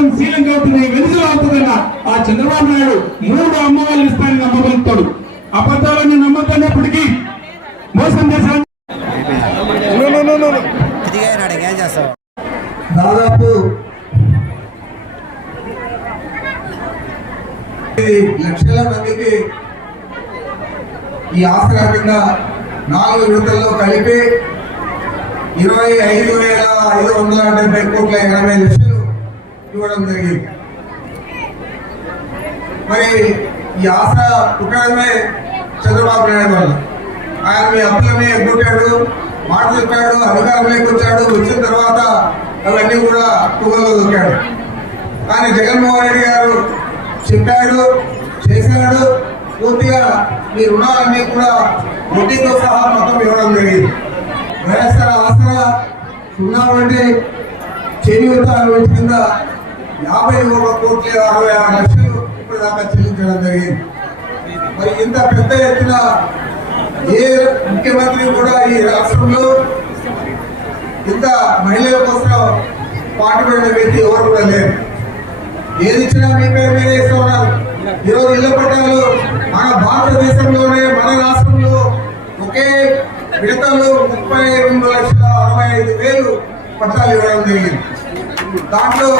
సృజనశీలంగా అవుతుంది, వెలుగులు అవుతుందన్న ఆ చంద్రబాబు నాయుడు 3 అమ్మవాళ్ళు ఇస్తానని నమ్మగలుగుతాడు. అబద్ధాలని నమ్మకన్నప్పటికీ మోసం చేశాను. దాదాపు లక్షల మందికి ఈ ఆసరా కింద 4 విడతల్లో కలిపి 25,570 కోట్ల 80 లక్షలు ఇవ్వడం జరిగింది. మరి ఈ ఆసరా పుట్టడమే చంద్రబాబు నాయుడు వల్ల. ఆయన మీ అప్పులని ఎగ్గొట్టాడు, మాట చెప్పాడు, అధికారంలోకి వచ్చాడు, వచ్చిన తర్వాత అవన్నీ కూడా తుగల్లో దొక్కాడు. కానీ జగన్మోహన్ రెడ్డి గారు చెప్పాడు, చేశాడు. పూర్తిగా మీ రుణాలన్నీ కూడా వడ్డీతో సహా మొత్తం ఇవ్వడం జరిగింది. వైఎస్ఆర్ ఆసరా 0 వడ్డీ చేయూత కింద 51,66 లక్షలు ఇప్పటిదాకా చెల్లించడం జరిగింది. మరి ఇంత పెద్ద ఎత్తున ఏ ముఖ్యమంత్రి కూడా ఈ రాష్ట్రంలో ఇంత మహిళల కోసం పాటుపడిన వ్యక్తి ఎవరు కూడా లేరు. ఏది ఇచ్చినా మీ పేరు మీద ఇస్తూ ఉన్నారు. ఈరోజు ఇళ్ల పట్టాలు మన భారతదేశంలోనే మన రాష్ట్రంలో ఒకే విడతలో 32,65,000 పట్టాలు ఇవ్వడం జరిగింది. దాంట్లో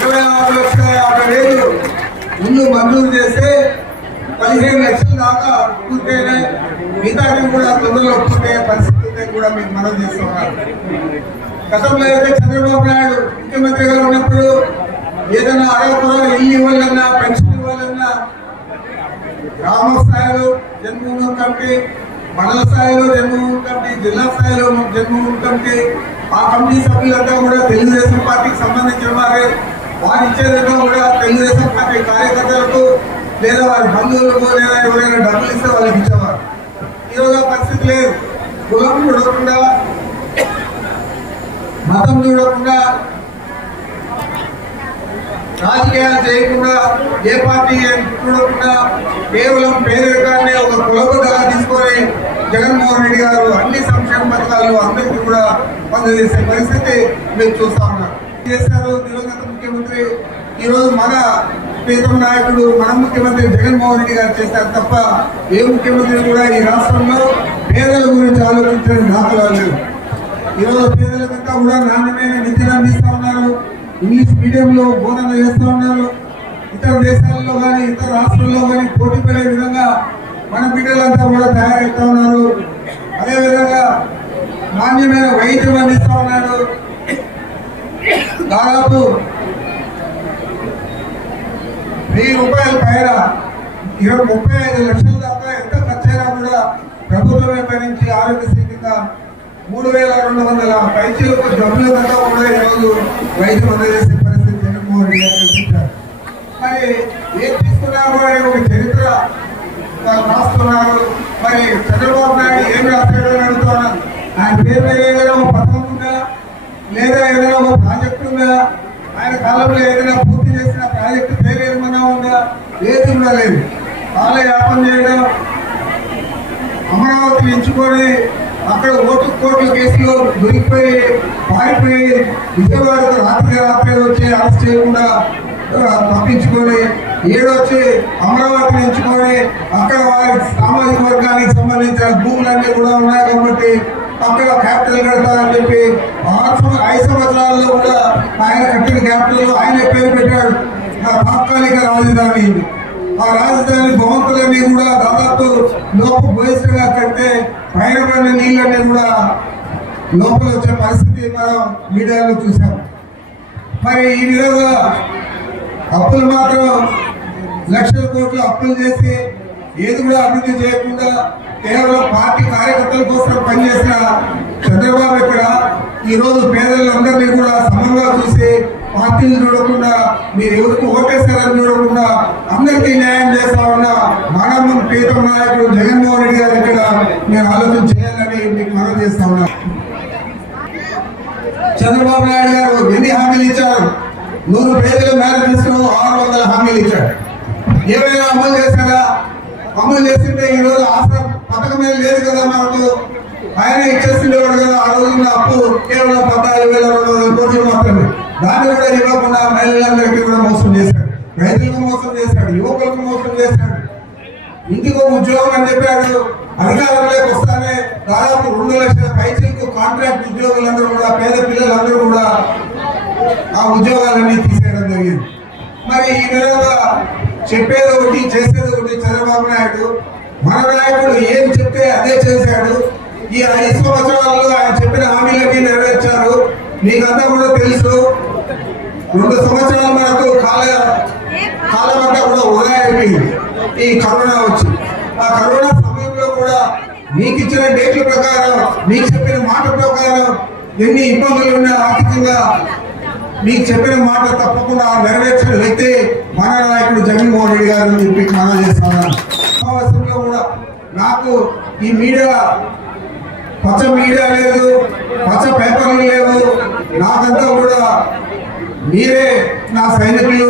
26,50,000 ముందు మంజూరు చేస్తే 15 లక్షల దాకా పూర్తయినాయి. మిగతావి కూడా తొందరలో పూర్తయ్యే పరిస్థితి కూడా మీకు మనం చేస్తూ ఉన్నారు. గతంలో అయితే చంద్రబాబు నాయుడు ముఖ్యమంత్రిగా ఉన్నప్పుడు ఏదైనా అడగకూర ఇల్లు ఇవ్వాలన్నా, పెన్షన్ ఇవ్వాలన్నా గ్రామ స్థాయిలో జన్మభూమి కమిటీ, మండల స్థాయిలో జన్మభూమి కమిటీ, జిల్లా స్థాయిలో జన్మభూమి కమిటీ, ఆ కమిటీ సభ్యులంతా కూడా తెలుగుదేశం పార్టీకి సంబంధించిన వారే. వారు ఇచ్చేదంతా కూడా తెలుగుదేశం పార్టీ కార్యకర్తలకు లేదా వారి బంధువులకు లేదా ఎవరైనా డబ్బులు ఇస్తే వాళ్ళకి ఇచ్చేవారు. ఈరోజు ఆ పరిస్థితి లేదు. కులం చూడకుండా, మతం చూడకుండా, రాజకీయాలు చేయకుండా, ఏ పార్టీ చూడకుండా కేవలం పేదరికాన్ని ఒక కులబద్దగా తీసుకొని జగన్మోహన్ రెడ్డి గారు అన్ని సంక్షేమ పథకాలు అందరికీ కూడా అందజేసే పరిస్థితి మీరు చూస్తా ఉన్నారు. చేశారు దివంగత ముఖ్యమంత్రి. ఈరోజు మన ప్రీతం నాయకుడు, మన ముఖ్యమంత్రి జగన్మోహన్ రెడ్డి గారు చేశారు తప్ప ఏ ముఖ్యమంత్రి కూడా ఈ రాష్ట్రంలో పేదల గురించి ఆలోచించిన దాఖలాలు లేవు. ఈరోజు పేదలకంతా కూడా నాణ్యమైన విద్యను అందిస్తూ ఉన్నారు. ఇంగ్లీష్ మీడియంలో బోధన చేస్తూ ఉన్నారు. ఇతర దేశాలలో కానీ ఇతర రాష్ట్రాల్లో కానీ పోటీ పడే విధంగా మన బిడ్డలంతా కూడా తయారవుతా ఉన్నారు. అదేవిధంగా నాణ్యమైన వైద్యం అందిస్తూ ఉన్నారు. దాదాపు 1000 రూపాయల పైన 35 లక్షల దాకా ఎంత ఖర్చైనా కూడా ప్రభుత్వమే భరించి ఆరోగ్యశ్రీ కింద 3,200 పైచీలకు డబ్బుల దాకా కూడా ఈరోజు వైద్యం అందజేసే పరిస్థితి జగన్మోహన్ రెడ్డి గారు కల్పించారు. మరి ఏం తీసుకున్నారో ఒక చరిత్ర రాస్తున్నారు. మరి చంద్రబాబు నాయుడు ఏం రాస్తాడో అని అడుగుతున్నాను. ఆయన పేరు మీద ఏదైనా ఒక పథకం ఉందా, లేదా ఏదైనా ఒక ప్రాజెక్టు ఉందా, ఆయన కాలంలో ఏదైనా పూర్తి చేసిన ప్రాజెక్టు పేరు ఏమన్నా ఉందా? ఏది కూడా లేదు. కాలయాపన చేయడం, అమరావతిని ఎంచుకొని అక్కడ కోట్ల కేసులో దొరికిపోయి పారిపోయి విజయవాడకు రాత్రి వచ్చి అరెస్ట్ చేయకుండా తప్పించుకొని ఏడొచ్చి అమరావతిని ఎంచుకొని అక్కడ వారి సామాజిక వర్గానికి సంబంధించిన భూములన్నీ కూడా ఉన్నాయి కాబట్టి అక్కడ క్యాపిటల్ కడతారని చెప్పి 5 సంవత్సరాల్లో కూడా ఆయన కట్టిన క్యాపిటల్ ఆయన పేరు పెట్టాడు. తాత్కాలిక రాజధాని. ఆ రాజధాని భవంతులన్నీ కూడా దాదాపు బహిష్కరంగా కడితే పైన పడిన నీళ్ళన్నీ కూడా లోపల వచ్చే పరిస్థితి మనం మీడియాలో చూసాం. మరి ఈ విధంగా అప్పులు మాత్రం లక్షల కోట్లు అప్పులు చేసి ఏది కూడా అభివృద్ధి చేయకుండా కేవలం పార్టీ కార్యకర్తల కోసం పనిచేసిన చంద్రబాబు ఇక్కడ ఈరోజు పేదలందరినీ కూడా సమంగా చూసి పార్టీలు చూడకుండా మీరు ఎవరికి ఓటేస్తారని చూడకుండా అందరికీ న్యాయం చేస్తా ఉన్న మనం ప్రీతం నాయకుడు జగన్మోహన్ రెడ్డి గారు ఇక్కడ నేను ఆలోచన చేయాలని మీకు మనం చేస్తా ఉన్నా. చంద్రబాబు నాయుడు గారు ఎన్ని హామీలు ఇచ్చారు? 100 పేజీల మేనిఫెస్టో 600 హామీలు ఇచ్చాడు. ఏమైనా అమలు చేశారా? అమలు చేస్తుంటే ఈ రోజు ఆసరా పథకమే లేదు కదా మనకు. ఆయన ఇచ్చేస్తుండేవాడు కదా. ఆ రోజున్న అప్పు కేవలం 14,200 కోట్లు మాత్రమే. దాన్ని కూడా ఇవ్వకుండా మహిళలందరికీ కూడా మోసం చేశాడు, రైతులకు మోసం చేశాడు, యువకులకు మోసం చేశాడు. ఇంటికి ఉద్యోగం అని చెప్పాడు. అధికారంలోకి వస్తానే దాదాపు 2 లక్షల పైచీలకు కాంట్రాక్ట్ ఉద్యోగులందరూ కూడా, పేద పిల్లలందరూ కూడా ఆ ఉద్యోగాలన్నీ తీసేయడం జరిగింది. మరి ఈ విధంగా చెప్పేది ఒకటి చేసేది ఒకటి చంద్రబాబు నాయుడు. మన నాయకుడు ఏం చెప్తే అదే చేశాడు. ఈ 5 సంవత్సరాల్లో ఆయన చెప్పిన హామీలన్నీ నెరవేర్చారు. మీకంతా కూడా తెలుసు. 2 సంవత్సరాలు మనకు కాలం అంతా కూడా వృధా అయిపోయింది ఈ కరోనా వచ్చి. ఆ కరోనా సమయంలో కూడా మీకు ఇచ్చిన డేట్ల ప్రకారం, మీకు చెప్పిన మాట ప్రకారం ఎన్ని ఇబ్బందులు ఉన్నా ఆర్థికంగా మీకు చెప్పిన మాట తప్పకుండా నెరవేర్చిన వ్యక్తి మన నాయకుడు జగన్మోహన్ రెడ్డి గారు చెప్పి మనం చేస్తున్నాను. సమావేశంలో కూడా నాకు ఈ మీడియా, పచ్చ మీడియా లేదు, పచ్చ పేపర్లు లేవు, నాకంతా కూడా మీరే నా సైనికులు,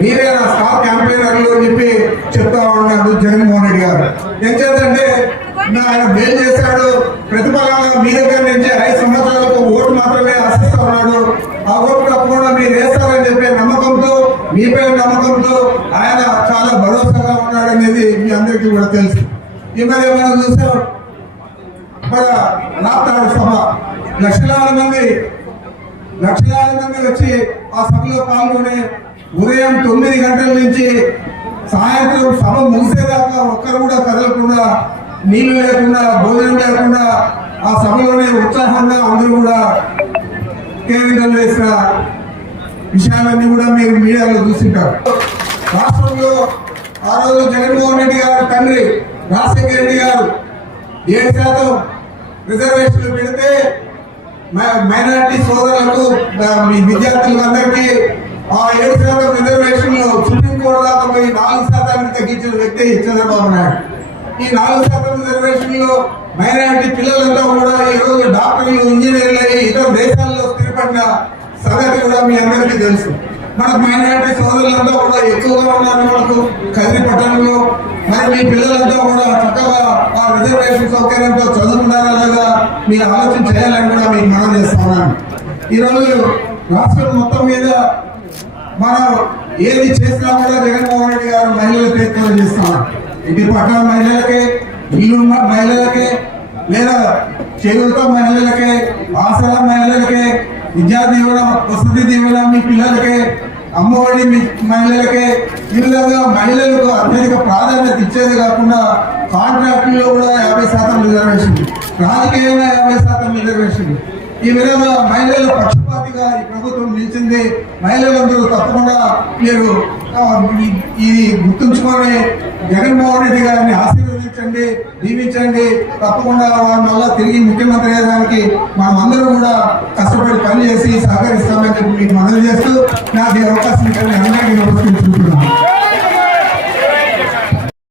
మీరే నా స్టార్ క్యాంపెయినర్లు అని చెప్పి చెప్తా ఉన్నాడు జగన్మోహన్ రెడ్డి గారు. ఏం చేద్దంటే ఆయన మేలు చేశాడు. ప్రతిఫలంగా మీ దగ్గర నుంచి 5 సంవత్సరాలకు ఓటు మాత్రమే ఆశిస్తా ఉన్నాడు. ఆ ఓటు తప్పకుండా మీరు వేస్తారని చెప్పే నమ్మకంతో, మీపై నమ్మకంతో ఆయన చాలా భరోసాగా ఉన్నాడు అనేది మీ అందరికీ కూడా తెలుసు. ఈ మధ్య మనం చూసాం, మన రాప్తాడు సభ లక్షలాది మంది వచ్చి ఆ సభలో పాల్గొని ఉదయం 9 గంటల నుంచి సాయంత్రం సభ ముగిసేదాకా ఒక్కరు కూడా కదలకుండా, నీళ్లు లేకుండా, భోజనం లేకుండా ఆ సభలోనే ఉత్సాహంగా అందరూ కూడా కేరింతలు వేసిన విషయాలన్నీ కూడా మీరు మీడియాలో చూసింటారు. రాష్ట్రంలో ఆ రోజు జగన్మోహన్ రెడ్డి గారు తండ్రి రాజశేఖర రెడ్డి గారు 7% రిజర్వేషన్లు పెడితే మైనారిటీ సోదరులకు, విద్యార్థులకు అందరికీ ఆ 7% రిజర్వేషన్లు సుప్రీంకోర్టు దాకా పోయి 4% తగ్గించిన వ్యక్తి చంద్రబాబు నాయుడు. ఈ 4% రిజర్వేషన్లు మైనారిటీ పిల్లలంతా కూడా ఈ రోజు డాక్టర్లు, ఇంజనీర్లు అయ్యి ఇతర దేశాల్లో స్థిరపడిన సంగతి కూడా మీ అందరికీ తెలుసు. మనకు మైనారిటీ సోదరులంతా కూడా ఎక్కువగా ఉన్నారు మనకు కదిరి పట్టణంలో. మరి మీ పిల్లలంతా కూడా చక్కగా ఆ రిజర్వేషన్ సౌకర్యంతో చదువుకున్నారా లేదా మీరు ఆలోచన చేయాలని కూడా మీకు మనం చేస్తున్నాను. ఈరోజు రాష్ట్రం మొత్తం మీద మనం ఏది చేసినా కూడా జగన్మోహన్ రెడ్డి గారు మహిళల ప్రయత్నాలు చేస్తున్నారు. ఇంటి పట్ల మహిళలకే, ఇల్లున్న మహిళలకే, లేదా చేతులతో మహిళలకే, ఆసరా మహిళలకే, విద్యా దీవెన, వసతి దీవెన మీ పిల్లలకే, అమ్మఒడి మీ మహిళలకే, ఈ విధంగా మహిళలకు అత్యధిక ప్రాధాన్యత ఇచ్చేది కాకుండా కాంట్రాక్టుల్లో కూడా 50% రిజర్వేషన్, రాజకీయంగా 50% రిజర్వేషన్. ఈ విధంగా మహిళల పక్షపాతిగా ఈ ప్రభుత్వం నిలిచింది. మహిళలందరూ తప్పకుండా మీరు ఇది గుర్తుంచుకొని జగన్మోహన్ రెడ్డి గారిని ఆశీర్వదించండి, దీవించండి. తప్పకుండా వారి వల్ల తిరిగి ముఖ్యమంత్రి అయ్యేదానికి మనం అందరూ కూడా కష్టపడి పనిచేసి సహకరిస్తామని చెప్పి మీకు మనవి చేస్తూ నాకు ఈ అవకాశం అందరికీ నమస్కరించుకుంటున్నాను.